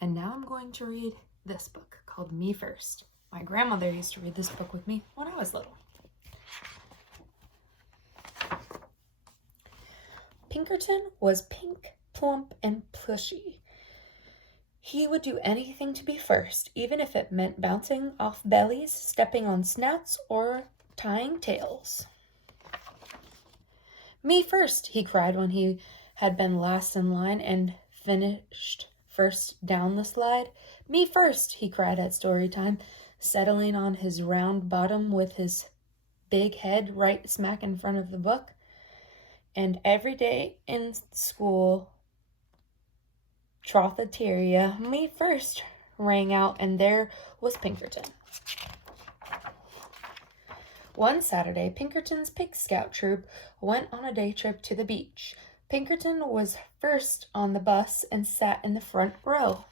And now I'm going to read this book called Me First. My grandmother used to read this book with me when I was little. Pinkerton was pink, plump, and plushy. He would do anything to be first, even if it meant bouncing off bellies, stepping on snouts, or tying tails. Me first, he cried when he had been last in line and finished first down the slide. Me first, he cried at story time, settling on his round bottom with his big head right smack in front of the book. And every day in school, Trothateria, me first, rang out, and there was Pinkerton. One Saturday, Pinkerton's Pig Scout troop went on a day trip to the beach. Pinkerton was first on the bus and sat in the front row.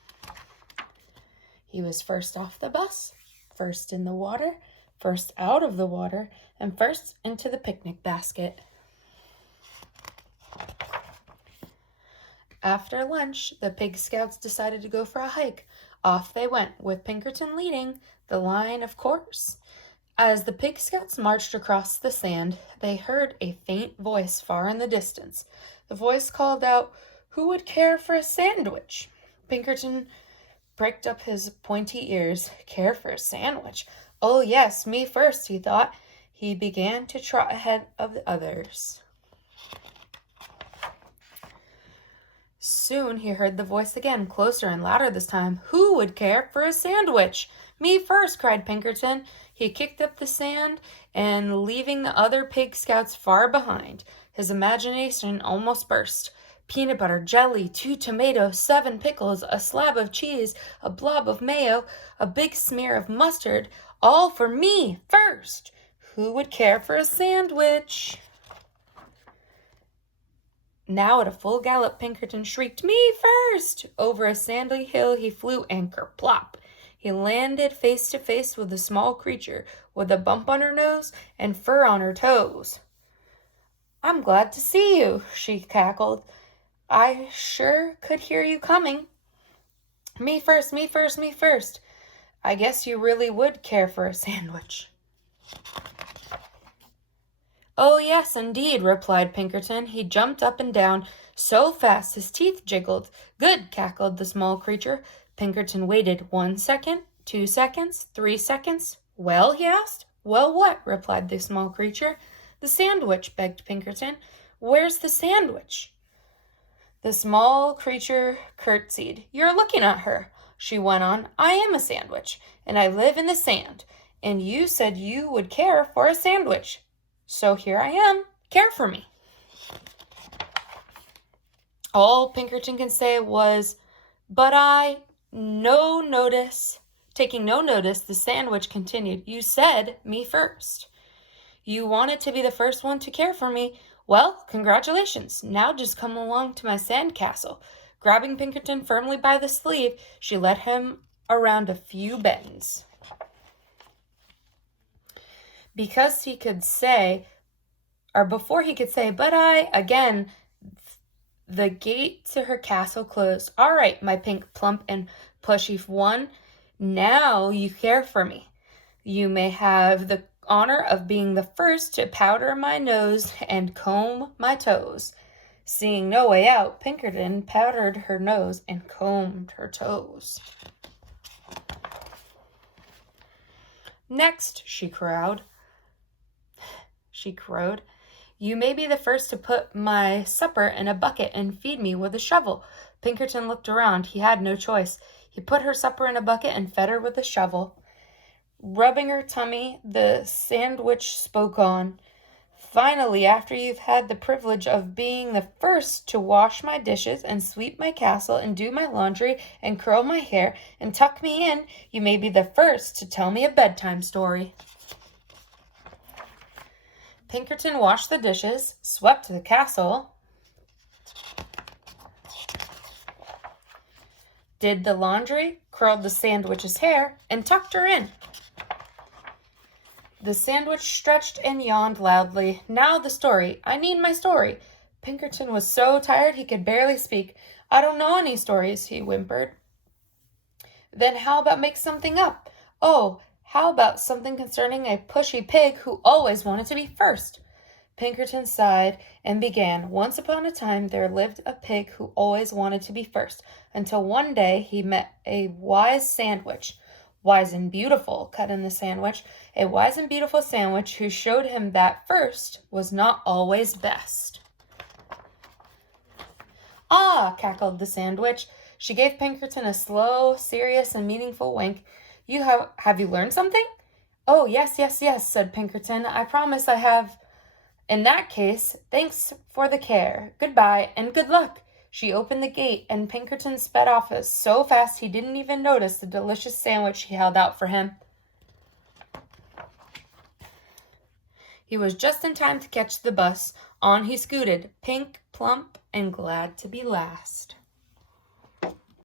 He was first off the bus, first in the water, first out of the water, and first into the picnic basket. After lunch, the Pig Scouts decided to go for a hike. Off they went, with Pinkerton leading the line, of course. As the Pig Scouts marched across the sand, they heard a faint voice far in the distance. The voice called out, "Who would care for a sandwich?" Pinkerton pricked up his pointy ears. Care for a sandwich? Oh yes, me first, he thought. He began to trot ahead of the others. Soon he heard the voice again, closer and louder this time. Who would care for a sandwich? Me first, cried Pinkerton. He kicked up the sand and leaving the other Pig Scouts far behind. His imagination almost burst. Peanut butter, jelly, 2 tomatoes, 7 pickles, a slab of cheese, a blob of mayo, a big smear of mustard, all for me first. Who would care for a sandwich? Now at a full gallop, Pinkerton shrieked, "Me first!" Over a sandy hill he flew, and kerplop! He landed face to face with a small creature with a bump on her nose and fur on her toes. "I'm glad to see you," she cackled. "I sure could hear you coming." "Me first, me first, me first. I guess you really would care for a sandwich." "Oh, yes, indeed," replied Pinkerton. He jumped up and down so fast his teeth jiggled. "Good," cackled the small creature. Pinkerton waited 1 second, 2 seconds, 3 seconds. "Well?" he asked. "Well, what?" replied the small creature. "The sandwich," begged Pinkerton. "Where's the sandwich?" The small creature curtsied. "You're looking at her," she went on. "I am a sandwich, and I live in the sand, and you said you would care for a sandwich. So here I am. Care for me." All Pinkerton could say was, "But I," no notice. Taking no notice, the sandwich continued, "You said me first. You wanted to be the first one to care for me. Well, congratulations. Now just come along to my sand castle." Grabbing Pinkerton firmly by the sleeve, she led him around a few bends. Before he could say, "But I," again, the gate to her castle closed. "All right, my pink, plump, and plushy one. Now you care for me. You may have the honor of being the first to powder my nose and comb my toes." Seeing no way out, Pinkerton powdered her nose and combed her toes. "Next," she crowed. "You may be the first to put my supper in a bucket and feed me with a shovel." Pinkerton looked around. He had no choice. He put her supper in a bucket and fed her with a shovel. Rubbing her tummy, the sandwich spoke on. "Finally, after you've had the privilege of being the first to wash my dishes and sweep my castle and do my laundry and curl my hair and tuck me in, you may be the first to tell me a bedtime story." Pinkerton washed the dishes, swept the castle, did the laundry, curled the sandwich's hair, and tucked her in. The sandwich stretched and yawned loudly. "Now the story. I need my story." Pinkerton was so tired he could barely speak. "I don't know any stories," he whimpered. Then how about make something up? Oh, how about something concerning a pushy pig who always wanted to be first? Pinkerton sighed and began. Once upon a time there lived a pig who always wanted to be first, until one day he met a wise sandwich. Wise and beautiful, cut in the sandwich. A wise and beautiful sandwich who showed him that first was not always best. Ah, cackled the sandwich. She gave Pinkerton a slow, serious, and meaningful wink. Have you learned something? Oh, yes, yes, yes, said Pinkerton. I promise I have. In that case, thanks for the care. Goodbye, and good luck. She opened the gate, and Pinkerton sped off so fast he didn't even notice the delicious sandwich she held out for him. He was just in time to catch the bus. On he scooted, pink, plump, and glad to be last.